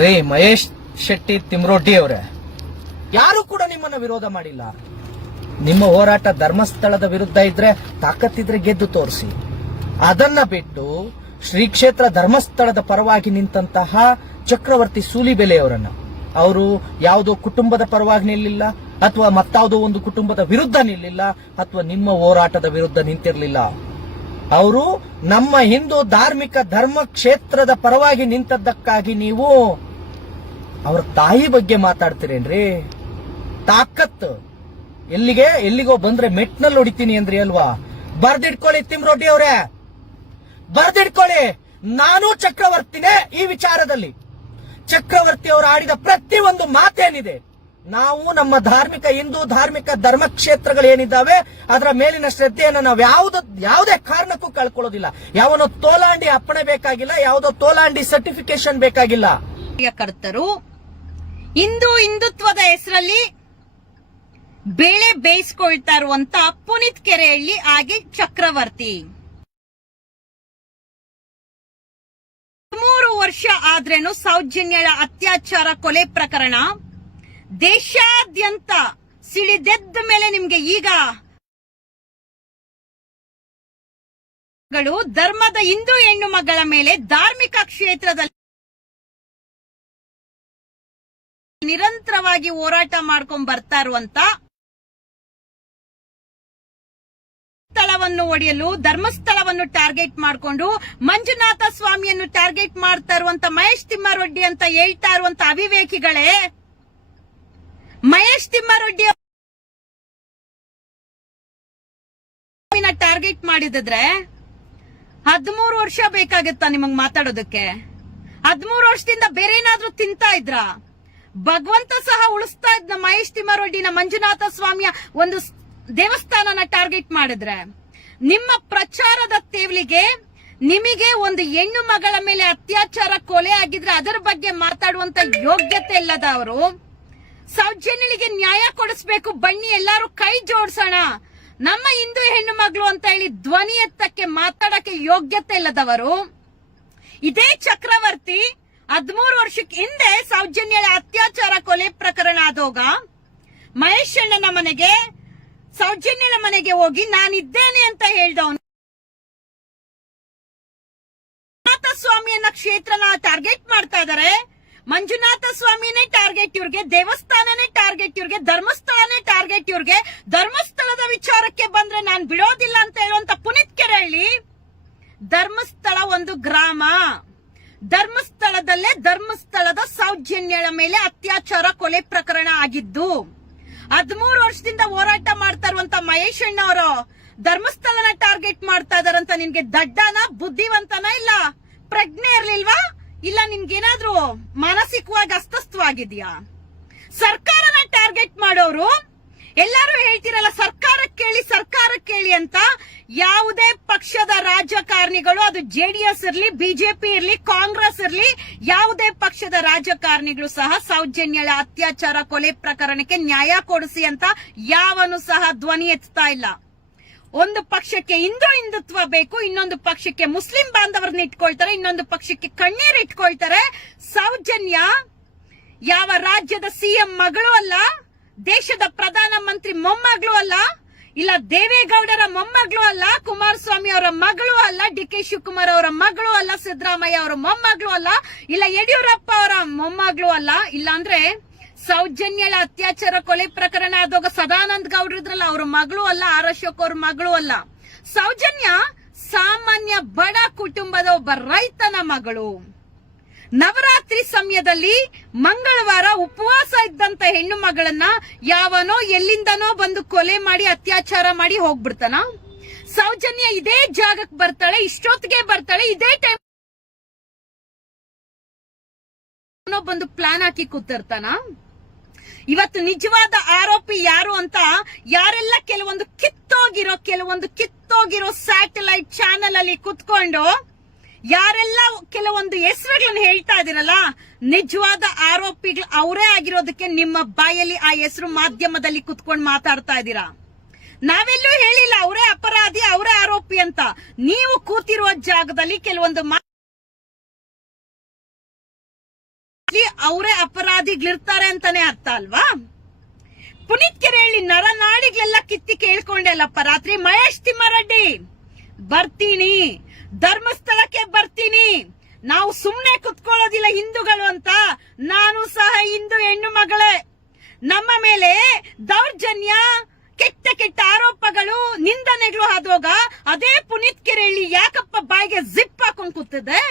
ರೇ ಮಹೇಶ್ ಶೆಟ್ಟಿ ತಿಮ್ರೋಟಿ ಅವರೇ, ಯಾರು ಕೂಡ ನಿಮ್ಮನ್ನ ವಿರೋಧ ಮಾಡಿಲ್ಲ. ನಿಮ್ಮ ಹೋರಾಟ ಧರ್ಮಸ್ಥಳದ ವಿರುದ್ಧ ಇದ್ರೆ, ತಾಕತ್ತಿದ್ರೆ ಗೆದ್ದು ತೋರಿಸಿ. ಅದನ್ನ ಬಿಟ್ಟು ಶ್ರೀ ಕ್ಷೇತ್ರ ಧರ್ಮಸ್ಥಳದ ಪರವಾಗಿ ನಿಂತಹ ಚಕ್ರವರ್ತಿ ಸೂಲಿಬೆಲೆಯವರನ್ನ, ಅವರು ಯಾವುದೋ ಕುಟುಂಬದ ಪರವಾಗಿ ನಿಲ್ಲಿಲ್ಲ, ಅಥವಾ ಮತ್ತಾವುದೋ ಒಂದು ಕುಟುಂಬದ ವಿರುದ್ಧ ನಿಲ್ಲಿಲ್ಲ, ಅಥವಾ ನಿಮ್ಮ ಹೋರಾಟದ ವಿರುದ್ಧ ನಿಂತಿರಲಿಲ್ಲ. ಅವರು ನಮ್ಮ ಹಿಂದೂ ಧಾರ್ಮಿಕ ಧರ್ಮ ಕ್ಷೇತ್ರದ ಪರವಾಗಿ ನಿಂತದ್ದಕ್ಕಾಗಿ ನೀವು ಅವರ ತಾಯಿ ಬಗ್ಗೆ ಮಾತಾಡ್ತೀರೇನ್ರಿ? ತಾಕತ್ ಎಲ್ಲಿಗೋ ಬಂದ್ರೆ ಮೆಟ್ನಲ್ಲಿ ಹೊಡಿತೀನಿ ಅಂದ್ರಿ ಅಲ್ವಾ? ಬರ್ದಿಟ್ಕೊಳ್ಳಿ ತಿಮ್ರೋಟಿ ಅವರೇ, ಬರ್ದಿಟ್ಕೊಳ್ಳಿ. ನಾನು ಚಕ್ರವರ್ತಿನೇ ಈ ವಿಚಾರದಲ್ಲಿ. ಚಕ್ರವರ್ತಿ ಅವರು ಆಡಿದ ಪ್ರತಿಯೊಂದು ಮಾತೇನಿದೆ, ನಾವು ನಮ್ಮ ಹಿಂದೂ ಧಾರ್ಮಿಕ ಧರ್ಮ ಕ್ಷೇತ್ರಗಳೇನಿದ್ದಾವೆ ಅದರ ಮೇಲಿನ ಶ್ರದ್ಧೆಯನ್ನು ನಾವು ಯಾವುದೇ ಕಾರಣಕ್ಕೂ ಕಳ್ಕೊಳ್ಳೋದಿಲ್ಲ. ಯಾವನೋ ತೋಲಾಂಡಿ ಅಪ್ಪಣೆ ಬೇಕಾಗಿಲ್ಲ, ಯಾವುದೋ ತೋಲಾಂಡಿ ಸರ್ಟಿಫಿಕೇಶನ್ ಬೇಕಾಗಿಲ್ಲ. ಕಾರ್ಯಕರ್ತರು ಹಿಂದುತ್ವದ ಹೆಸರಲ್ಲಿ ಬೇಳೆ ಬೇಯಿಸ್ಕೊಳ್ತಾ ಇರುವಂತ ಪುನೀತ್ ಕೆರೆಹಳ್ಳಿ ಹಾಗೆ ಚಕ್ರವರ್ತಿ 3 ವರ್ಷ ಆದ್ರೇನು ಸೌಜನ್ಯಳ ಅತ್ಯಾಚಾರ ಕೊಲೆ ಪ್ರಕರಣ ದೇಶಾದ್ಯಂತ ಸಿಡಿದೆದ್ದ ಮೇಲೆ ನಿಮ್ಗೆ ಈಗ ಧರ್ಮದ ಹಿಂದೂ ಹೆಣ್ಣು ಮಗಳ ಮೇಲೆ ಧಾರ್ಮಿಕ ಕ್ಷೇತ್ರದಲ್ಲಿ ನಿರಂತರವಾಗಿ ಹೋರಾಟ ಮಾಡ್ಕೊಂಡ್ ಬರ್ತಾ ಇರುವಂತ ಸ್ಥಳವನ್ನು ಒಡೆಯಲು ಧರ್ಮಸ್ಥಳವನ್ನು ಟಾರ್ಗೆಟ್ ಮಾಡಿಕೊಂಡು ಮಂಜುನಾಥ ಸ್ವಾಮಿಯನ್ನು ಟಾರ್ಗೆಟ್ ಮಾಡ್ತಾ ಇರುವಂತ ಮಹೇಶ್ ತಿಮ್ಮಾರೆಡ್ಡಿ ಅಂತ ಹೇಳ್ತಾ ಇರುವಂತ ಅವಿವೇಕಿಗಳೇ, ಮಹೇಶ್ ತಿಮ್ಮಾರೆಡ್ಡಿ ಟಾರ್ಗೆಟ್ ಮಾಡಿದ್ರೆ 13 ವರ್ಷ ಬೇಕಾಗುತ್ತಾ ನಿಮಗ್ ಮಾತಾಡೋದಕ್ಕೆ? 13 ವರ್ಷದಿಂದ ಬೇರೆ ಏನಾದ್ರೂ ತಿಂತಾ ಇದ್ರ? ಭಗವಂತ ಸಹ ಉಳಿಸ್ತಾ ಇದ್ನ ಮಹೇಶ್ ತಿಮ್ಮಾರೆಡ್ಡಿನ ಮಂಜುನಾಥ ಸ್ವಾಮಿಯ ಒಂದು ದೇವಸ್ಥಾನನ ಟಾರ್ಗೆಟ್ ಮಾಡಿದ್ರೆ, ನಿಮ್ಮ ಪ್ರಚಾರದ ತೇವಲಿಗೆ ನಿಮಗೆ ಒಂದು ಹೆಣ್ಣು ಮಗಳ ಮೇಲೆ ಅತ್ಯಾಚಾರ ಕೊಲೆ ಆಗಿದ್ರೆ ಅದರ ಬಗ್ಗೆ ಮಾತಾಡುವಂತ ಯೋಗ್ಯತೆ ಇಲ್ಲದ ಅವರು ಸೌಜನ್ಯಳಿಗೆ ನ್ಯಾಯ ಕೊಡಿಸ್ಬೇಕು, ಬನ್ನಿ ಎಲ್ಲಾರು ಕೈ ಜೋಡಿಸೋಣ, ನಮ್ಮ ಹಿಂದೂ ಹೆಣ್ಣು ಮಗಳು ಅಂತ ಹೇಳಿ ಧ್ವನಿ ಎತ್ತಕ್ಕೆ ಮಾತಾಡಕ್ಕೆ ಯೋಗ್ಯತೆ ಇಲ್ಲದವರು ಇದೇ ಚಕ್ರವರ್ತಿ 13 ವರ್ಷಕ್ಕೆ ಹಿಂದೆ ಸೌಜನ್ಯಳ ಅತ್ಯಾಚಾರ ಕೊಲೆ ಪ್ರಕರಣ ಆದೋಗ ಮಹೇಶ್ ಅಣ್ಣನ ಮನೆಗೆ ಸೌಜನ್ಯಳ ಮನೆಗೆ ಹೋಗಿ ನಾನಿದ್ದೇನೆ ಅಂತ ಹೇಳ್ದವನು ಮಂಜುನಾಥ ಸ್ವಾಮಿಯನ್ನ ಕ್ಷೇತ್ರನ ಟಾರ್ಗೆಟ್ ಮಾಡ್ತಾ ಇದಾರೆ. ಮಂಜುನಾಥ ಸ್ವಾಮಿನೇ ಟಾರ್ಗೆಟ್ ಇವ್ರಿಗೆ, ದೇವಸ್ಥಾನನೇ ಟಾರ್ಗೆಟ್ ಇವ್ರಿಗೆ, ಧರ್ಮಸ್ಥಳನೇ ಟಾರ್ಗೆಟ್ ಇವ್ರಿಗೆ. ಧರ್ಮಸ್ಥಳದ ವಿಚಾರಕ್ಕೆ ಬಂದ್ರೆ ನಾನ್ ಬಿಡೋದಿಲ್ಲ ಅಂತ ಹೇಳುವಂತ ಪುನೀತ್ ಕೆರೆಹಳ್ಳಿ, ಧರ್ಮಸ್ಥಳ ಒಂದು ಗ್ರಾಮ, ಧರ್ಮಸ್ಥಳದ ಸೌಜನ್ಯಳ ಮೇಲೆ ಅತ್ಯಾಚಾರ ಕೊಲೆ ಪ್ರಕರಣ ಆಗಿದ್ದು 13 ವರ್ಷದಿಂದ ಹೋರಾಟ ಮಾಡ್ತಾ ಇರುವಂತ ಮಹೇಶ್ ಅಣ್ಣ ಅವರು ಧರ್ಮಸ್ಥಳನ ಟಾರ್ಗೆಟ್ ಮಾಡ್ತಾ ಇದಾರಂತ ನಿನ್ಗೆ ದಡ್ಡನ ಬುದ್ಧಿವಂತನ ಇಲ್ಲ ಪ್ರಜ್ಞೆ ಇರ್ಲಿಲ್ವಾ? ಇಲ್ಲ ನಿನ್ಗೇನಾದ್ರೂ ಮಾನಸಿಕವಾಗಿ ಅಸ್ತಸ್ಥವಾಗಿದ್ಯಾ? ಸರ್ಕಾರನ ಟಾರ್ಗೆಟ್ ಮಾಡೋರು ಎಲ್ಲಾರು ಹೇಳ್ತಿರಲ್ಲ ಸರ್ಕಾರ ಕೇಳಿ ಅಂತ. ಯಾವುದೇ ಪಕ್ಷದ ರಾಜಕಾರಣಿಗಳು, ಅದು ಜೆಡಿಎಸ್ ಇರ್ಲಿ, ಬಿಜೆಪಿ ಇರ್ಲಿ, ಕಾಂಗ್ರೆಸ್ ಇರ್ಲಿ, ಯಾವುದೇ ಪಕ್ಷದ ರಾಜಕಾರಣಿಗಳು ಸಹ ಸೌಜನ್ಯಳ ಅತ್ಯಾಚಾರ ಕೊಲೆ ಪ್ರಕರಣಕ್ಕೆ ನ್ಯಾಯ ಕೊಡಿಸಿ ಅಂತ ಯಾವನು ಸಹ ಧ್ವನಿ ಎತ್ತಾ ಇಲ್ಲ. ಒಂದು ಪಕ್ಷಕ್ಕೆ ಹಿಂದುತ್ವ ಬೇಕು, ಇನ್ನೊಂದು ಪಕ್ಷಕ್ಕೆ ಮುಸ್ಲಿಂ ಬಾಂಧವರನ್ನ ಇಟ್ಕೊಳ್ತಾರೆ, ಇನ್ನೊಂದು ಪಕ್ಷಕ್ಕೆ ಕಣ್ಣೀರ್ ಇಟ್ಕೊಳ್ತಾರೆ. ಸೌಜನ್ಯ ಯಾವ ರಾಜ್ಯದ ಸಿಎಂ ಮಗಳು ಅಲ್ಲ, ದೇಶದ ಪ್ರಧಾನ ಮಂತ್ರಿ ಮೊಮ್ಮಗಳು ಅಲ್ಲ, ಇಲ್ಲ ದೇವೇಗೌಡರ ಮೊಮ್ಮಗಳು ಅಲ್ಲ, ಕುಮಾರಸ್ವಾಮಿ ಅವರ ಮಗಳು ಅಲ್ಲ, ಡಿ.ಕೆ. ಶಿವಕುಮಾರ್ ಅವರ ಮಗಳು ಅಲ್ಲ, ಸಿದ್ದರಾಮಯ್ಯ ಅವರ ಮೊಮ್ಮಗಳು ಅಲ್ಲ, ಇಲ್ಲ ಯಡಿಯೂರಪ್ಪ ಅವರ ಮೊಮ್ಮಗಳು ಅಲ್ಲ. ಇಲ್ಲ ಅಂದ್ರೆ ಸೌಜನ್ಯಳ ಅತ್ಯಾಚಾರ ಕೊಲೆ ಪ್ರಕರಣ ಆದಾಗ ಸದಾನಂದ ಗೌಡ್ರ ಇದ್ರಲ್ಲ, ಅವ್ರ ಮಗಳು ಅಲ್ಲ, ಆರ್ ಅಶೋಕ್ ಅವ್ರ ಮಗಳು ಅಲ್ಲ. ಸೌಜನ್ಯ ಸಾಮಾನ್ಯ ಬಡ ಕುಟುಂಬದ ಒಬ್ಬ ರೈತನ ಮಗಳು. ನವರಾತ್ರಿ ಸಮಯದಲ್ಲಿ ಮಂಗಳವಾರ ಉಪವಾಸ ಇದ್ದಂತ ಹೆಣ್ಣು ಮಗಳನ್ನ ಯಾವನೋ ಎಲ್ಲಿಂದನೋ ಬಂದು ಕೊಲೆ ಮಾಡಿ ಅತ್ಯಾಚಾರ ಮಾಡಿ ಹೋಗ್ಬಿಡ್ತಾನ. ಸೌಜನ್ಯ ಇದೇ ಜಾಗಕ್ಕೆ ಬರ್ತಾಳೆ, ಇಷ್ಟೊತ್ತಿಗೆ ಬರ್ತಾಳೆ, ಇದೇ ಟೈಮ್ ಬಂದು ಪ್ಲಾನ್ ಹಾಕಿ ಕೂತಿರ್ತಾನ. ಇವತ್ತು ನಿಜವಾದ ಆರೋಪಿ ಯಾರು ಅಂತ ಯಾರೆಲ್ಲ ಕೆಲವೊಂದು ಕಿತ್ತೋಗಿರೋ ಸ್ಯಾಟಲೈಟ್ ಚಾನೆಲ್ ಅಲ್ಲಿ ಕುತ್ಕೊಂಡು ಯಾರೆಲ್ಲ ಕೆಲವೊಂದು ಹೆಸರುಗಳನ್ನ ಹೇಳ್ತಾ ಇದೀರಲ್ಲ, ನಿಜವಾದ ಆರೋಪಿಗಳು ಅವರೇ ಆಗಿರೋದಕ್ಕೆ ನಿಮ್ಮ ಬಾಯಲ್ಲಿ ಆ ಹೆಸರು ಮಾಧ್ಯಮದಲ್ಲಿ ಕುತ್ಕೊಂಡು ಮಾತಾಡ್ತಾ ಇದ್ದೀರಾ. ನಾವೆಲ್ಲೂ ಹೇಳಿಲ್ಲ ಅವರೇ ಅಪರಾಧಿ, ಅವರೇ ಆರೋಪಿ ಅಂತ. ನೀವು ಕೂತಿರುವ ಜಾಗದಲ್ಲಿ ಕೆಲವೊಂದು ಅವರೇ ಅಪರಾಧಿಗಳಿರ್ತಾರೆ ಅಂತಾನೆ ಅರ್ಥ ಅಲ್ವಾ? ಪುನೀತ್ ಕೆರೆಹಳ್ಳಿ ನರನಾಡಿಗಳೆಲ್ಲ ಕಿತ್ತಿ ಕೇಳ್ಕೊಂಡೆಲ್ಲಪ್ಪ ರಾತ್ರಿ. ಮಹೇಶ್ ತಿಮ್ಮಾರೆಡ್ಡಿ ಬರ್ತೀನಿ, ಧರ್ಮಸ್ಥಳಕ್ಕೆ ಬರ್ತೀನಿ, ನಾವು ಸುಮ್ನೆ ಕುತ್ಕೊಳ್ಳೋದಿಲ್ಲ ಹಿಂದೂಗಳು ಅಂತ. ನಾನು ಸಹ ಹಿಂದೂ ಹೆಣ್ಣು ಮಗಳೇ. ನಮ್ಮ ಮೇಲೆ ದೌರ್ಜನ್ಯ, ಕೆಟ್ಟ ಕೆಟ್ಟ ಆರೋಪಗಳು, ನಿಂದನೆಗಳು ಆದೋಗ ಅದೇ ಪುನೀತ್ ಕೆರೆಹಳ್ಳಿ ಯಾಕಪ್ಪ ಬಾಯಿಗೆ ಜಿಪ್ ಹಾಕೊಂಡ್ ಕೂತಿದೆ?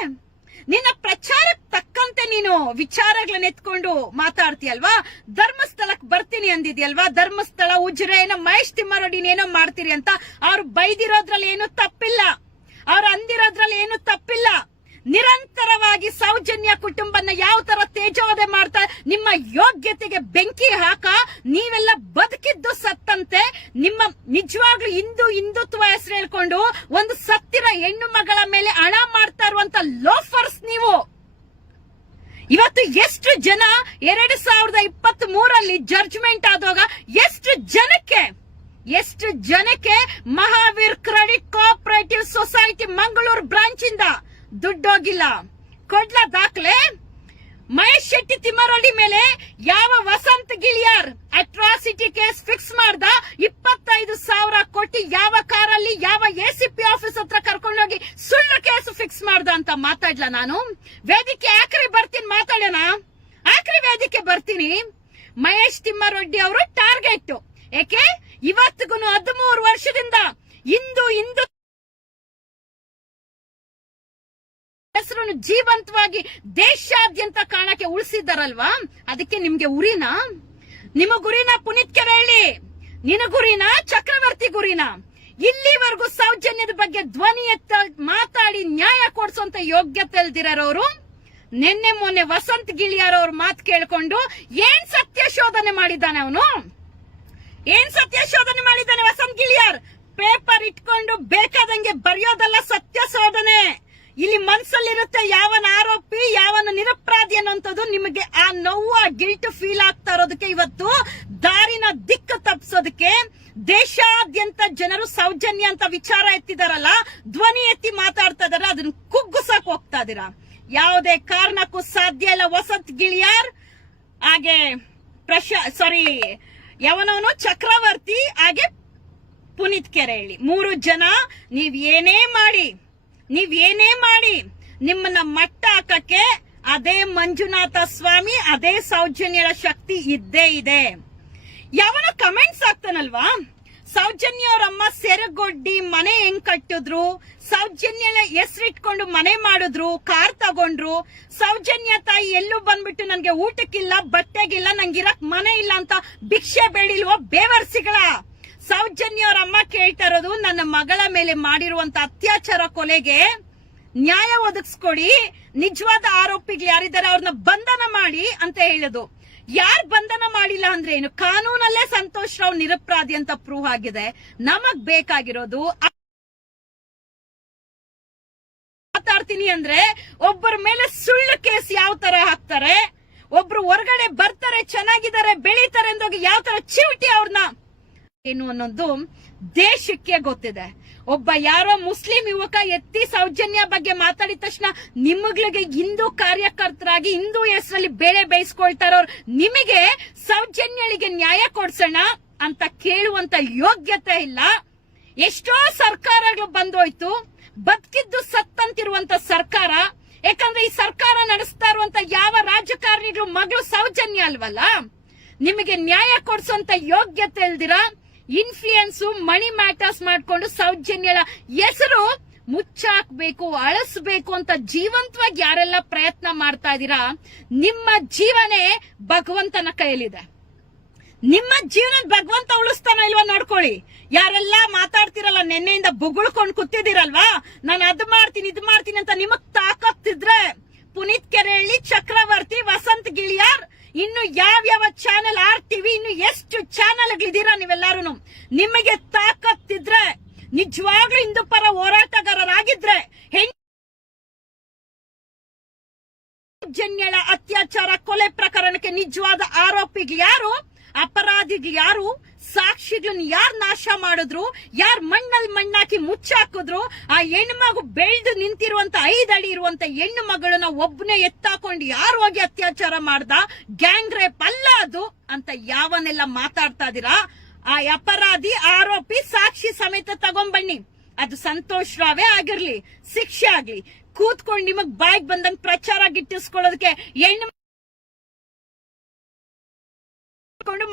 ನಿನ್ನ ಪ್ರಚಾರಕ್ಕೆ ತಕ್ಕಂತೆ ನೀನು ವಿಚಾರಗಳನ್ನ ಎತ್ಕೊಂಡು ಮಾತಾಡ್ತೀಯಲ್ವಾ? ಧರ್ಮಸ್ಥಳಕ್ಕೆ ಬರ್ತೀನಿ ಅಂದಿದ್ಯಲ್ವಾ? ಧರ್ಮಸ್ಥಳ, ಉಜಿರೆ, ಏನೋ ಮಹೇಶ್ ತಿಮ್ಮಾರೆಡ್ಡಿನ ಏನೋ ಮಾಡ್ತೀರಿ ಅಂತ ಅವ್ರು ಬೈದಿರೋದ್ರಲ್ಲಿ ಏನು ತಪ್ಪಿಲ್ಲ, ಅವ್ರು ಅಂದಿರೋದ್ರಲ್ಲಿ ಏನು ತಪ್ಪಿಲ್ಲ. ನಿರಂತರವಾಗಿ ಸೌಜನ್ಯ ಕುಟುಂಬನ ಯಾವ ತರ ತೇಜೋವಧೆ ಮಾಡ್ತಾರೆ, ನಿಮ್ಮ ಯೋಗ್ಯತೆಗೆ ಬೆಂಕಿ ಹಾಕ. ನೀವೆಲ್ಲ ಬದುಕಿದ್ದು ಸತ್ತಂತೆ. ನಿಮ್ಮ ನಿಜವಾಗ್ಲೂ ಹಿಂದುತ್ವ ಹೆಸರು ಹೇಳ್ಕೊಂಡು ಒಂದು ಸತ್ತಿರ ಹೆಣ್ಣು ಮಗಳ ಮೇಲೆ ಹಣ ಮಾಡ್ತಾ ಇರುವಂತ ಲೋಫರ್ಸ್ ನೀವು. ಇವತ್ತು ಎಷ್ಟು ಜನ 2023 ಜಡ್ಜ್ಮೆಂಟ್ ಆದಾಗ ಎಷ್ಟು ಜನಕ್ಕೆ Mahaveer credit cooperative society Mangaluru branch ಇಂದ ದುಡ್ಡೋಗಿಲ್ಲ? ಕೊಡ್ಲ ದಾಖಲೆ? ಮಹೇಶ್ ಶೆಟ್ಟಿ ತಿಮ್ಮಾರೆಡ್ಡಿ ಮೇಲೆ ಯಾವ Vasanth Giliyar atrocity case fix ಮಾಡ್ದ? 25,000 ಕೊಟ್ಟಿ ಯಾವ ಕಾರಲ್ಲಿ ಯಾವ ಎಸಿಪಿ ಆಫೀಸ್ ಹತ್ರ ಕರ್ಕೊಂಡೋಗಿ ಸುಳ್ಳು ಕೇಸ್ ಫಿಕ್ಸ್ ಮಾಡ್ದ ಅಂತ ಮಾತಾಡ್ಲ ನಾನು? ವೇದಿಕೆ ಆಖರಿ ಬರ್ತೀನಿ, ಮಾತಾಡೋಣ. ಆಖರಿ ವೇದಿಕೆ ಬರ್ತೀನಿ. ಮಹೇಶ್ ತಿಮ್ಮಾರೆಡ್ಡಿ ಅವರು ಟಾರ್ಗೆಟ್. ಯಾಕೆ ಇವತ್ತಿಗೂ 13 ವರ್ಷದಿಂದ ಹಿಂದೂ ಹೆಸರನ್ನು ಜೀವಂತವಾಗಿ ದೇಶಾದ್ಯಂತ ಕಾಣಕ್ಕೆ ಉಳಿಸಿದ್ದಾರಲ್ವಾ? ಅದಕ್ಕೆ ನಿಮ್ಗೆ ಉರಿನಾ? ನಿಮಗುರಿನಾ ಪುನೀತ್ ಕೆರೆಹಳ್ಳಿ? ನಿನಗುರಿನಾ? ಚಕ್ರವರ್ತಿ ಗುರಿನಾ? ಇಲ್ಲಿವರೆಗೂ ಸೌಜನ್ಯದ ಬಗ್ಗೆ ಧ್ವನಿ ಎತ್ತ ಮಾತಾಡಿ ನ್ಯಾಯ ಕೊಡಿಸುವಂತ ಯೋಗ್ಯತೆ ಇಲ್ದಿರೋರು ನಿನ್ನೆ ಮೊನ್ನೆ ವಸಂತ್ ಗಿಳಿಯಾರ್ ಅವ್ರ ಮಾತು ಕೇಳ್ಕೊಂಡು ಏನ್ ಸತ್ಯ ಶೋಧನೆ ಮಾಡಿದ್ದಾನೆ ಅವನು? ಏನ್ ಸತ್ಯ ಶೋಧನೆ ಮಾಡಿದ್ದಾನೆ ವಸಂತ್ ಗಿಳಿಯಾರ್? ಪೇಪರ್ ಇಟ್ಕೊಂಡು ಬೇಕಾದಂಗೆ ಬರೆಯೋದಲ್ಲ ಸತ್ಯ ಶೋಧನೆ. ಇಲ್ಲಿ ಮನ್ಸಲ್ಲಿರುತ್ತೆ ಯಾವನ ಆರೋಪಿ ಯಾವನ ನಿರಪರಾಧಿ ಅನ್ನೋಂಥದ್ದು. ನಿಮಗೆ ಆ ನೋವು, ಆ ಗಿಲ್ಟ್ ಫೀಲ್ ಆಗ್ತಾ ಇರೋದಕ್ಕೆ ಇವತ್ತು ದಾರಿನ ದಿಕ್ಕು ತಪ್ಪಿಸೋದಕ್ಕೆ ದೇಶಾದ್ಯಂತ ಜನರು ಸೌಜನ್ಯ ಅಂತ ವಿಚಾರ ಎತ್ತಿದಾರಲ್ಲ, ಧ್ವನಿ ಎತ್ತಿ ಮಾತಾಡ್ತಾ ಇದಾರೆ, ಅದನ್ನ ಕುಗ್ಗಿಸಕ್ ಹೋಗ್ತಾ ಇದೀರಾ. ಯಾವುದೇ ಕಾರಣಕ್ಕೂ ಸಾಧ್ಯ ಇಲ್ಲ. ವಸಂತ್ ಗಿಳಿಯಾರ್ ಹಾಗೆ ಯಾವನವನು ಚಕ್ರವರ್ತಿ ಹಾಗೆ ಪುನೀತ್ ಕೆರೆಹಳ್ಳಿ 3 ಜನ ನೀವೇನೇ ಮಾಡಿ ನಿಮ್ಮನ್ನ ಮಟ್ಟ ಹಾಕಕ್ಕೆ ಅದೇ ಮಂಜುನಾಥ ಸ್ವಾಮಿ, ಅದೇ ಸೌಜನ್ಯದ ಶಕ್ತಿ ಇದ್ದೇ ಇದೆ. ಯಾವನ ಕಮೆಂಟ್ಸ್ ಆಗ್ತಾನಲ್ವಾ, ಸೌಜನ್ಯ ಅವರಮ್ಮ ಸೆರಗೊಡ್ಡಿ ಮನೆ ಹೆಂಗ್ ಕಟ್ಟಿದ್ರು, ಸೌಜನ್ಯ ಹೆಸರಿಟ್ಕೊಂಡು ಮನೆ ಮಾಡಿದ್ರು, ಕಾರ್ ತಗೊಂಡ್ರು, ಸೌಜನ್ಯ ತಾಯಿ ಎಲ್ಲೂ ಬಂದ್ಬಿಟ್ಟು ನನ್ಗೆ ಊಟಕ್ಕಿಲ್ಲ, ಬಟ್ಟೆಗಿಲ್ಲ, ನಂಗಿರಕ್ ಮನೆ ಇಲ್ಲ ಅಂತ ಭಿಕ್ಷೆ ಬೇಡಿಲ್ವೋ ಬೇವರ್ಸಿಗಳ? ಸೌಜನ್ಯ ಅವರಮ್ಮ ಕೇಳ್ತಾ ಇರೋದು ನನ್ನ ಮಗಳ ಮೇಲೆ ಮಾಡಿರುವಂತ ಅತ್ಯಾಚಾರ ಕೊಲೆಗೆ ನ್ಯಾಯ ಒದಗಿಸ್ಕೊಡಿ, ನಿಜವಾದ ಆರೋಪಿಗಳು ಯಾರಿದ್ದಾರೆ ಅವ್ರನ್ನ ಬಂಧನ ಮಾಡಿ ಅಂತ ಹೇಳೋದು. ಯಾರು ಬಂಧನ ಮಾಡಿಲ್ಲ ಅಂದ್ರೆ ಏನು? ಕಾನೂನಲ್ಲೇ ಸಂತೋಷ್ ರಾವ್ ನಿರಪರಾಧಿ ಅಂತ ಪ್ರೂವ್ ಆಗಿದೆ. ನಮಗ್ ಬೇಕಾಗಿರೋದು ಮಾತಾಡ್ತೀನಿ ಅಂದ್ರೆ ಒಬ್ಬರ ಮೇಲೆ ಸುಳ್ಳು ಕೇಸ್ ಯಾವ ತರ ಹಾಕ್ತಾರೆ, ಒಬ್ರು ಹೊರಗಡೆ ಬರ್ತಾರೆ, ಚೆನ್ನಾಗಿದ್ದಾರೆ, ಬೆಳೀತಾರೆ ಅಂದೋಗಿ ಯಾವ ತರ ಚಿವಿಟಿ ಅವ್ರನ್ನ ಏನು ಅನ್ನೋದು ದೇಶಕ್ಕೆ ಗೊತ್ತಿದೆ. ಒಬ್ಬ ಯಾರೋ ಮುಸ್ಲಿಂ ಯುವಕ ಎತ್ತಿ ಸೌಜನ್ಯ ಬಗ್ಗೆ ಮಾತಾಡಿದ ತಕ್ಷಣ ನಿಮಗಳಿಗೆ ಹಿಂದೂ ಕಾರ್ಯಕರ್ತರಾಗಿ ಹಿಂದೂ ಹೆಸರಲ್ಲಿ ಬೇಳೆ ಬೇಯಿಸ್ಕೊಳ್ತಾರವ್ರು ನಿಮಗೆ ಸೌಜನ್ಯಳಿಗೆ ನ್ಯಾಯ ಕೊಡ್ಸೋಣ ಅಂತ ಕೇಳುವಂತ ಯೋಗ್ಯತೆ ಇಲ್ಲ. ಎಷ್ಟೋ ಸರ್ಕಾರಗಳು ಬಂದೋಯ್ತು, ಬದುಕಿದ್ದು ಸತ್ತಂತಿರುವಂತ ಸರ್ಕಾರ. ಯಾಕಂದ್ರೆ ಈ ಸರ್ಕಾರ ನಡೆಸ್ತಾ ಇರುವಂತ ಯಾವ ರಾಜಕಾರಣಿಗಳು ಮಗಳು ಸೌಜನ್ಯ ಅಲ್ವಲ್ಲ. ನಿಮಗೆ ನ್ಯಾಯ ಕೊಡ್ಸೋಂತ ಯೋಗ್ಯತೆ ಇಲ್ದಿರಾ ಇನ್ಫ್ಲೂಯೆನ್ಸ್ ಮನಿ ಮ್ಯಾಟರ್ಸ್ ಮಾಡ್ಕೊಂಡು ಸೌಜನ್ಯಳ ಹೆಸರು ಮುಚ್ಚಾಕ್ಬೇಕು, ಅಳಿಸ್ಬೇಕು ಅಂತ ಜೀವಂತವಾಗಿ ಯಾರೆಲ್ಲ ಪ್ರಯತ್ನ ಮಾಡ್ತಾ ಇದೀರಾ, ನಿಮ್ಮ ಜೀವನೇ ಭಗವಂತನ ಕೈಯಲ್ಲಿದೆ. ನಿಮ್ಮ ಜೀವನ ಭಗವಂತ ಉಳಿಸ್ತಾನ ಇಲ್ವಾ ನೋಡ್ಕೊಳ್ಳಿ. ಯಾರೆಲ್ಲ ಮಾತಾಡ್ತಿರಲ್ಲ, ನೆನ್ನೆಯಿಂದ ಬೊಗಳ್ಕೊಂಡು ಕೂತಿದಿರಲ್ವಾ, ನಾನು ಅದು ಮಾಡ್ತೀನಿ ಇದು ಮಾಡ್ತೀನಿ ಅಂತ ನಿಮಗ್ ತಾಕತ್ತಿದ್ರೆ ಪುನೀತ್ ಕೆರೆಹಳ್ಳಿ, ಚಕ್ರವರ್ತಿ, ವಸಂತ್ ಗಿಳಿಯಾರ್, ಇನ್ನು ಯಾವ ಚಾನೆಲ್, RTV, ಇನ್ನು ಎಷ್ಟು ಚಾನೆಲ್ಗಳಿದ್ದೀರಾ ನೀವೆಲ್ಲಾರು, ನಿಮಗೆ ತಾಕತ್ತಿದ್ರೆ ನಿಜವಾಗ್ಲೂ ಹಿಂದೂ ಪರ ಹೋರಾಟಗಾರರಾಗಿದ್ರೆ ಸೌಜನ್ಯಳ ಅತ್ಯಾಚಾರ ಕೊಲೆ ಪ್ರಕರಣಕ್ಕೆ ನಿಜವಾದ ಆರೋಪಿಗಳು ಯಾರು, ಅಪರಾಧಿಗಳು ಯಾರು, ಸಾಕ್ಷಿಗಳನ್ನ ಯಾರು ನಾಶ ಮಾಡಿದ್ರು, ಯಾರು ಮಣ್ಣಲ್ಲಿ ಮಣ್ಣಾಕಿ ಮುಚ್ಚಾಕಿದ್ರು, ಆ ಹೆಣ್ಣು ಮಗು ಬೆಳೆದು ನಿಂತಿರುವಂತ 5 ಅಡಿ ಇರುವಂತ ಹೆಣ್ಣು ಮಗಳನ್ನ ಒಬ್ಬನೇ ಎತ್ತಾಕೊಂಡು ಯಾರು ಹೋಗಿ ಅತ್ಯಾಚಾರ ಮಾಡ್ದ, ಗ್ಯಾಂಗ್ ರೇಪ್ ಅಲ್ಲ ಅದು ಅಂತ ಯಾವನ್ನೆಲ್ಲ ಮಾತಾಡ್ತಾ ಇದೀರಾ, ಆ ಅಪರಾಧಿ ಆರೋಪಿ ಸಾಕ್ಷಿ ಸಮೇತ ತಗೊಂಬನ್ನಿ. ಅದು ಸಂತೋಷ್ ರಾವೇ ಆಗಿರ್ಲಿ, ಶಿಕ್ಷೆ ಆಗ್ಲಿ, ಕೂತ್ಕೊಂಡು ನಿಮಗ್ ಬಾಯಿಗೆ ಬಂದಂಗ್ ಪ್ರಚಾರ ಗಿಟ್ಟಿಸ್ಕೊಳ್ಳೋದಕ್ಕೆ ಹೆಣ್ಣು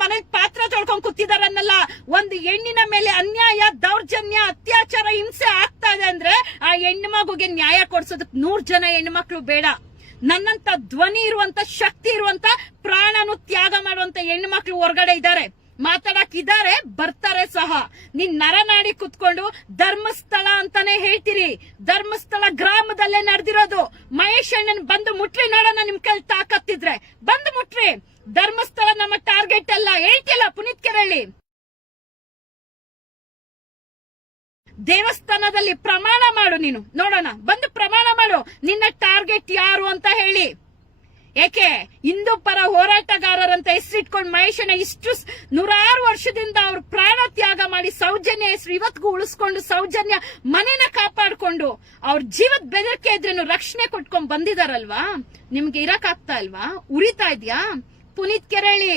ಮನೇಲಿ ಪಾತ್ರ ತೊಳ್ಕೊಂಡ್ ಕೂತಿದಾರನ್ನಲ್ಲ. ಒಂದು ಹೆಣ್ಣಿನ ಮೇಲೆ ಅನ್ಯಾಯ, ದೌರ್ಜನ್ಯ, ಅತ್ಯಾಚಾರ, ಹಿಂಸೆ ಆಗ್ತಾ ಇದೆ ಅಂದ್ರೆ ಆ ಹೆಣ್ಣು ಮಗುಗೆ ನ್ಯಾಯ ಕೊಡ್ಸೋದಕ್ 100 ಜನ ಹೆಣ್ಣು ಮಕ್ಳು ಬೇಡ. ನನ್ನಂತ ಧ್ವನಿ ಇರುವಂತ, ಶಕ್ತಿ ಇರುವಂತ, ಪ್ರಾಣನು ತ್ಯಾಗ ಮಾಡುವಂತ ಹೆಣ್ಣು ಮಕ್ಳು ಹೊರಗಡೆ ಇದ್ದಾರೆ, ಮಾತಾಡಕ್ಕಿದ್ದಾರೆ, ಬರ್ತಾರೆ ಸಹ. ನೀನ್ ನರನಾಡಿ ಕುತ್ಕೊಂಡು ಧರ್ಮಸ್ಥಳ ಅಂತಾನೆ ಹೇಳ್ತೀರಿ. ಧರ್ಮಸ್ಥಳ ಗ್ರಾಮದಲ್ಲೇ ನಡೆದಿರೋದು. ಮಹೇಶ್ ಅಣ್ಣನ್ ಬಂದು ಮುಟ್ರಿ ನೋಡೋಣ, ನಿಮ್ ಕೈ ತಾಕತ್ತಿದ್ರೆ ಬಂದು ಮುಟ್ರಿ. ಧರ್ಮಸ್ಥಳ ನಮ್ಮ ಟಾರ್ಗೆಟ್ ಅಲ್ಲ, ಹೇಳ್ತಿಲ್ಲ ಪುನೀತ್ ಕೆರಳಿ. ದೇವಸ್ಥಾನದಲ್ಲಿ ಪ್ರಮಾಣ ಮಾಡು, ನೀನು ನೋಡೋಣ, ಬಂದು ಪ್ರಮಾಣ ಮಾಡು ನಿನ್ನ ಟಾರ್ಗೆಟ್ ಯಾರು ಅಂತ ಹೇಳಿ. ಏಕೆ ಹಿಂದೂ ಪರ ಹೋರಾಟಗಾರರಂತ ಹೆಸರಿಟ್ಕೊಂಡು ಮಹೇಶನ ಇಷ್ಟು 100 ವರ್ಷದಿಂದ ಅವ್ರ ಪ್ರಾಣ ತ್ಯಾಗ ಮಾಡಿ ಸೌಜನ್ಯ ಹೆಸರು ಇವತ್ತಿಗೂ ಉಳಿಸ್ಕೊಂಡು, ಸೌಜನ್ಯ ಮನೇನ ಕಾಪಾಡ್ಕೊಂಡು, ಅವ್ರ ಜೀವದ ಬೆದರಿಕೆ ಇದ್ರೇನು ರಕ್ಷಣೆ ಕೊಟ್ಕೊಂಡ್ ಬಂದಿದಾರಲ್ವಾ. ನಿಮ್ಗೆ ಇರಕ್ ಆಗ್ತಾ ಇಲ್ವಾ? ಉರಿತಾ ಇದ್ಯಾ? ಪುನೀತ್ ಕೆರಳಿ,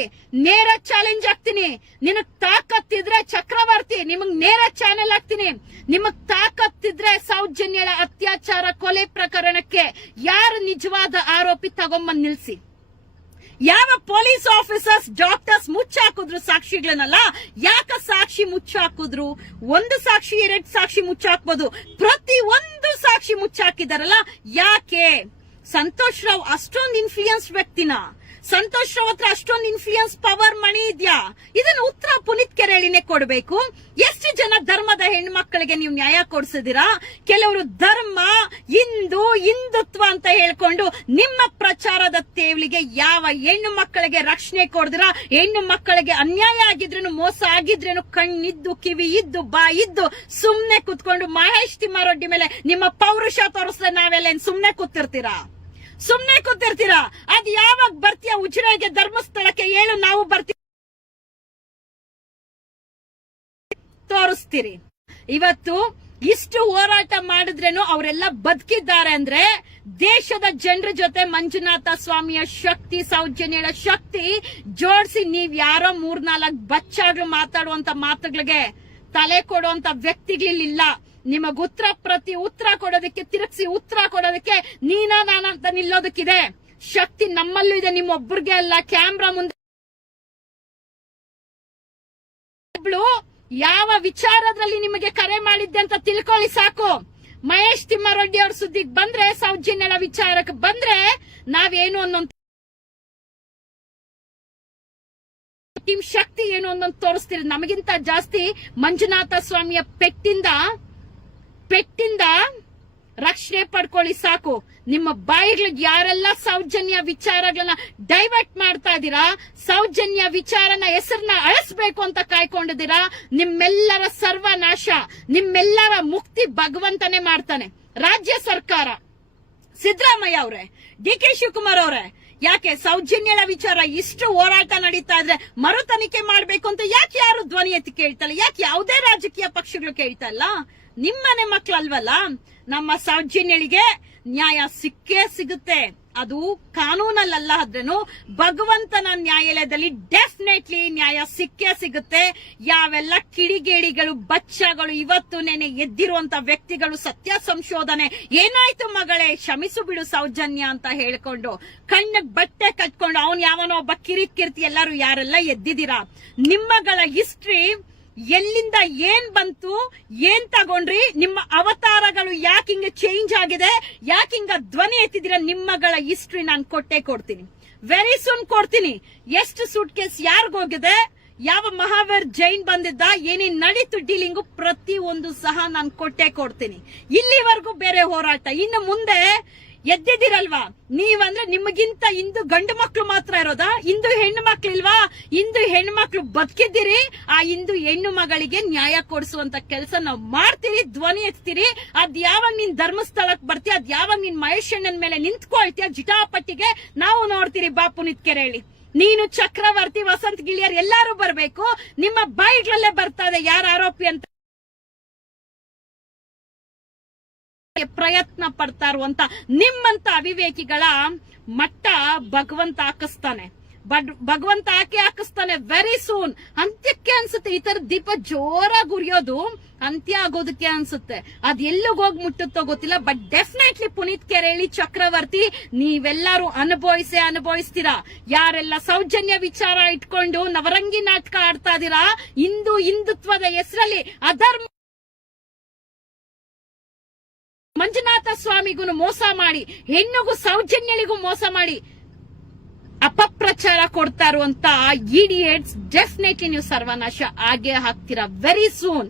ನೇರ ಚಾಲೆಂಜ್ ಆಗ್ತೀನಿ. ನಿನಗ್ ತಾಕತ್ತಿದ್ರೆ ಚಕ್ರವರ್ತಿ, ನಿಮಗ್ ನೇರ ಚಾನೆಲ್ ಆಗ್ತೀನಿ. ನಿಮಗ್ ತಾಕತ್ತಿದ್ರೆ ಸೌಜನ್ಯಳ ಅತ್ಯಾಚಾರ ಕೊಲೆ ಪ್ರಕರಣಕ್ಕೆ ಯಾರು ನಿಜವಾದ ಆರೋಪಿ ತಗೊಂಬಂದ್ ನಿಲ್ಸಿ. ಯಾವ ಪೊಲೀಸ್ ಆಫೀಸರ್ಸ್, ಡಾಕ್ಟರ್ಸ್ ಮುಚ್ಚಾಕಿದ್ರು ಸಾಕ್ಷಿಗಳನ್ನಲ್ಲ, ಯಾಕ ಸಾಕ್ಷಿ ಮುಚ್ಚಾಕಿದ್ರು? 1 ಸಾಕ್ಷಿ 2 ಸಾಕ್ಷಿ ಮುಚ್ಚಾಕ್ಬೋದು, ಪ್ರತಿ 1 ಸಾಕ್ಷಿ ಮುಚ್ಚಾಕಿದಾರಲ್ಲ ಯಾಕೆ? ಸಂತೋಷ್ ರಾವ್ ಅಷ್ಟೊಂದು ಇನ್ಫ್ಲೂಯೆನ್ಸ್ ವ್ಯಕ್ತಿನ? ಸಂತೋಷ್ ರಾವ್ ಹತ್ರ ಅಷ್ಟೊಂದು ಇನ್ಫ್ಲೂಯೆನ್ಸ್, ಪವರ್, ಮಣಿ ಇದ್ಯಾ? ಇದನ್ನ ಉತ್ತರ ಪುನೀತ್ ಕೆರಳಿನೇ ಕೊಡ್ಬೇಕು. ಎಷ್ಟು ಜನ ಧರ್ಮದ ಹೆಣ್ಮಕ್ಳಿಗೆ ನೀವು ನ್ಯಾಯ ಕೊಡ್ಸಿದಿರಾ? ಕೆಲವರು ಧರ್ಮ, ಹಿಂದುತ್ವ ಅಂತ ಹೇಳ್ಕೊಂಡು ನಿಮ್ಮ ಪ್ರಚಾರದ ತೇವಲಿಗೆ ಯಾವ ಹೆಣ್ಣು ಮಕ್ಕಳಿಗೆ ರಕ್ಷಣೆ ಕೊಡ್ದಿರಾ? ಹೆಣ್ಣು ಮಕ್ಕಳಿಗೆ ಅನ್ಯಾಯ ಆಗಿದ್ರೇನು, ಮೋಸ ಆಗಿದ್ರೇನು, ಕಣ್ಣಿದ್ದು, ಕಿವಿ ಇದ್ದು, ಬಾಯಿದ್ದು ಸುಮ್ನೆ ಕುತ್ಕೊಂಡು ಮಹೇಶ್ ತಿಮ್ಮಾರೆಡ್ಡಿ ಮೇಲೆ ನಿಮ್ಮ ಪೌರುಷ ತೋರಿಸಿದ್ರೆ ನಾವೆಲ್ಲ ಸುಮ್ನೆ ಕೂತಿರ್ತೀರಾ? ಅದ್ ಯಾವಾಗ ಬರ್ತೀಯ ಉಜಿರೆಗೆ, ಧರ್ಮಸ್ಥಳಕ್ಕೆ ಹೇಳು, ನಾವು ಬರ್ತೀವಿ, ತೋರಿಸ್ತೀರಿ. ಇವತ್ತು ಇಷ್ಟು ಹೋರಾಟ ಮಾಡಿದ್ರೇನು ಅವರೆಲ್ಲ ಬದುಕಿದ್ದಾರೆ ಅಂದ್ರೆ ದೇಶದ ಜನರ ಜೊತೆ ಮಂಜುನಾಥ ಸ್ವಾಮಿಯ ಶಕ್ತಿ, ಸೌಜನ್ಯಳ ಶಕ್ತಿ ಜೋಡಿಸಿ ನೀವ್ ಯಾರೋ 3-4 ಬಚ್ಚಾಗ್ಲು ಮಾತಾಡುವಂತ ಮಾತುಗಳಿಗೆ ತಲೆ ಕೊಡುವಂತ ವ್ಯಕ್ತಿಗಳಿಲ್ಲ. ನಿಮಗ್ ಉತ್ತರ ಕೊಡೋದಕ್ಕೆ, ತಿರುಗಿಸಿ ಉತ್ತರ ಕೊಡೋದಕ್ಕೆ ನಾನ ಅಂತ ನಿಲ್ಲೋದಕ್ಕಿದೆ ಶಕ್ತಿ ನಮ್ಮಲ್ಲೂ ಇದೆ, ನಿಮ್ಮೊಬ್ಬರಿಗೆ ಅಲ್ಲ. ಕ್ಯಾಮ್ರಾ ಮುಂದೆ ಯಾವ ವಿಚಾರದಲ್ಲಿ ನಿಮಗೆ ಕರೆ ಮಾಡಿದ್ದೆ ಅಂತ ತಿಳ್ಕೊಳ್ಳಿ ಸಾಕು. ಮಹೇಶ್ ತಿಮ್ಮಾರೆಡ್ಡಿ ಅವ್ರ ಸುದ್ದಿಗೆ ಬಂದ್ರೆ, ಸೌಜನ್ಯಳ ವಿಚಾರಕ್ಕೆ ಬಂದ್ರೆ ನಾವೇನು ಅನ್ನೋ ಟೀಮ್ ಶಕ್ತಿ ಏನು ಅನ್ನೋದು ತೋರಿಸ್ತೀರಿ. ನಮಗಿಂತ ಜಾಸ್ತಿ ಮಂಜುನಾಥ ಸ್ವಾಮಿಯ ಪೆಟ್ಟಿಂದ ರಕ್ಷಣೆ ಪಡ್ಕೊಳ್ಳಿ ಸಾಕು. ನಿಮ್ಮ ಬಾಯಿಗಳಿಗೆ ಯಾರೆಲ್ಲ ಸೌಜನ್ಯ ವಿಚಾರಗಳನ್ನ ಡೈವರ್ಟ್ ಮಾಡ್ತಾ ಇದ್ದೀರಾ, ಸೌಜನ್ಯ ವಿಚಾರನ ಹೆಸರನ್ನ ಅಳಿಸ್ಬೇಕು ಅಂತ ಕಾಯ್ಕೊಂಡಿದ್ದೀರಾ, ನಿಮ್ಮೆಲ್ಲರ ಸರ್ವನಾಶ, ನಿಮ್ಮೆಲ್ಲರ ಮುಕ್ತಿ ಭಗವಂತನೇ ಮಾಡ್ತಾನೆ. ರಾಜ್ಯ ಸರ್ಕಾರ, ಸಿದ್ದರಾಮಯ್ಯ ಅವರೇ, DK ಶಿವಕುಮಾರ್ ಅವರೇ, ಯಾಕೆ ಸೌಜನ್ಯಳ ವಿಚಾರ ಇಷ್ಟು ಹೋರಾಟ ನಡೀತಾ ಇದ್ರೆ ಮರು ತನಿಖೆ ಮಾಡ್ಬೇಕು ಅಂತ ಯಾಕೆ ಯಾರು ಧ್ವನಿ ಎತ್ತಿ ಕೇಳ್ತಲ್ಲ? ಯಾಕೆ ಯಾವುದೇ ರಾಜಕೀಯ ಪಕ್ಷಗಳು ಕೇಳ್ತಾ ಇಲ್ಲ? ನಿಮ್ಮನೆ ಮಕ್ಕಳಲ್ವಲ್ಲ. ನಮ್ಮ ಸೌಜನ್ಯಳಿಗೆ ನ್ಯಾಯ ಸಿಕ್ಕೇ ಸಿಗುತ್ತೆ. ಅದು ಕಾನೂನಲ್ಲ ಆದ್ರೇನು ಭಗವಂತನ ನ್ಯಾಯಾಲಯದಲ್ಲಿ ಡೆಫಿನೆಟ್ಲಿ ನ್ಯಾಯ ಸಿಕ್ಕೇ ಸಿಗುತ್ತೆ. ಯಾವೆಲ್ಲ ಕಿಡಿಗೇಡಿಗಳು, ಬಚ್ಚಗಳು, ಇವತ್ತು ನೆನೆ ಎದ್ದಿರುವಂತ ವ್ಯಕ್ತಿಗಳು, ಸತ್ಯ ಸಂಶೋಧನೆ ಏನಾಯ್ತು ಮಗಳೇ, ಕ್ಷಮಿಸು ಬಿಡು ಸೌಜನ್ಯ ಅಂತ ಹೇಳ್ಕೊಂಡು ಕಣ್ಣಿಗೆ ಬಟ್ಟೆ ಕಟ್ಕೊಂಡು ಅವನ್ ಯಾವನೋ ಒಬ್ಬ ಕಿರಿಕೀರ್ತಿ ಎಲ್ಲರೂ ಯಾರೆಲ್ಲ ಎದ್ದಿದ್ದೀರಾ, ನಿಮ್ಮಗಳ ಹಿಸ್ಟ್ರಿ ಎಲ್ಲಿಂದ ಏನ್ ಬಂತು, ಏನ್ ತಗೊಂಡ್ರಿ, ನಿಮ್ಮ ಅವತಾರಗಳು ಯಾಕೆ ಹಿಂಗ ಚೇಂಜ್ ಆಗಿದೆ, ಯಾಕೆ ಹಿಂಗ ಧ್ವನಿ ಎತ್ತಿದಿರ, ನಿಮ್ಮಗಳ ಹಿಸ್ಟ್ರಿ ನಾನು ಕೊಡ್ತೀನಿ. ವೆರಿ ಸೂನ್ ಕೊಡ್ತೀನಿ. ಎಷ್ಟು ಸೂಟ್ ಕೇಸ್ ಯಾರಿಗೋಗಿದೆ, ಯಾವ ಮಹಾವೀರ್ ಜೈನ್ ಬಂದಿದ್ದ, ಏನೇನ್ ನಡೀತು ಡೀಲಿಂಗು, ಪ್ರತಿ ಒಂದು ಸಹ ನಾನು ಕೊಡ್ತೀನಿ. ಇಲ್ಲಿವರೆಗೂ ಬೇರೆ ಹೋರಾಟ. ಇನ್ನು ಮುಂದೆ ಎದ್ದಿದಿರಲ್ವಾ? ನೀವಂದ್ರೆ ನಿಮಗಿಂತ ಇಂದು ಗಂಡು ಮಕ್ಳು ಮಾತ್ರ ಇರೋದಾ? ಇಂದು ಹೆಣ್ಣು ಮಕ್ಳು ಇಲ್ವಾ? ಇಂದು ಹೆಣ್ಣು ಮಕ್ಳು ಬದುಕಿದ್ದೀರಿ. ಆ ಇಂದು ಹೆಣ್ಣು ಮಗಳಿಗೆ ನ್ಯಾಯ ಕೊಡಿಸುವಂತ ಕೆಲಸ ನಾವು ಮಾಡ್ತೀರಿ, ಧ್ವನಿ ಎತ್ತೀರಿ. ಅದ್ ಯಾವಾಗ ನೀನ್ ಧರ್ಮಸ್ಥಳಕ್ ಬರ್ತೀಯ, ಅದ್ ಯಾವಾಗ ನೀನ್ ಮಹೇಶಣ್ಣನ ಮೇಲೆ ನಿಂತ್ಕೊಳ್ತೀಯ ಜಿಟಾಪಟ್ಟಿಗೆ ನಾವು ನೋಡ್ತೀರಿ. ಬಾಪು ನಿತ್ಕೆರೆಹಳ್ಳಿ, ನೀನು ಚಕ್ರವರ್ತಿ, ವಸಂತ್ ಗಿಳಿಯರ್ ಎಲ್ಲಾರು ಬರ್ಬೇಕು. ನಿಮ್ಮ ಬಾಯಿಗಳಲ್ಲೇ ಬರ್ತದೆ ಯಾರ ಆರೋಪಿ ಅಂತ ಪ್ರಯತ್ನ ಪಡ್ತಾ ಇರುವಂತ ನಿಮ್ಮಂತ ಅವಿವೇಕಿಗಳ ಮಟ್ಟ ಭಗವಂತ ಹಾಕಿಸ್ತಾನೆ. ಭಗವಂತ ಹಾಕಿಸ್ತಾನೆ ವೆರಿ ಸೂನ್. ಅಂತ್ಯಕ್ಕೆ ಅನ್ಸುತ್ತೆ ಈ ತರ ದೀಪ ಜೋರಾಗಿ ಉರಿಯೋದು ಅಂತ್ಯ ಆಗೋದಕ್ಕೆ ಅನ್ಸುತ್ತೆ. ಅದ್ ಎಲ್ಲಿಗೆ ಹೋಗಿ ಮುಟ್ಟುತ್ತೋ ಗೊತ್ತಿಲ್ಲ. ಬಟ್ ಡೆಫಿನೆಟ್ಲಿ ಪುನೀತ್ ಕೆರೆಹಳ್ಳಿ, ಚಕ್ರವರ್ತಿ, ನೀವೆಲ್ಲರೂ ಅನುಭವಿಸ್ತೀರಾ. ಯಾರೆಲ್ಲ ಸೌಜನ್ಯ ವಿಚಾರ ಇಟ್ಕೊಂಡು ನವರಂಗಿ ನಾಟಕ ಆಡ್ತಾ ಇದೀರಾ, ಹಿಂದುತ್ವದ ಹೆಸರಲ್ಲಿ ಅಧರ್ಮ ಮಂಜುನಾಥ ಸ್ವಾಮಿಗೂ ಮೋಸ ಮಾಡಿ, ಹೆಣ್ಣಿಗೂ ಸೌಜನ್ಯಳಿಗೂ ಮೋಸ ಮಾಡಿ ಅಪಪ್ರಚಾರ ಕೊಡ್ತಾ ಇರುವಂತ ಇಡಿಯಟ್ಸ್ ಡೆಫಿನೆಟ್ಲಿ ನೀವು ಸರ್ವನಾಶ ಆಗೇ ಹಾಕ್ತೀರಾ ವೆರಿ ಸೂನ್.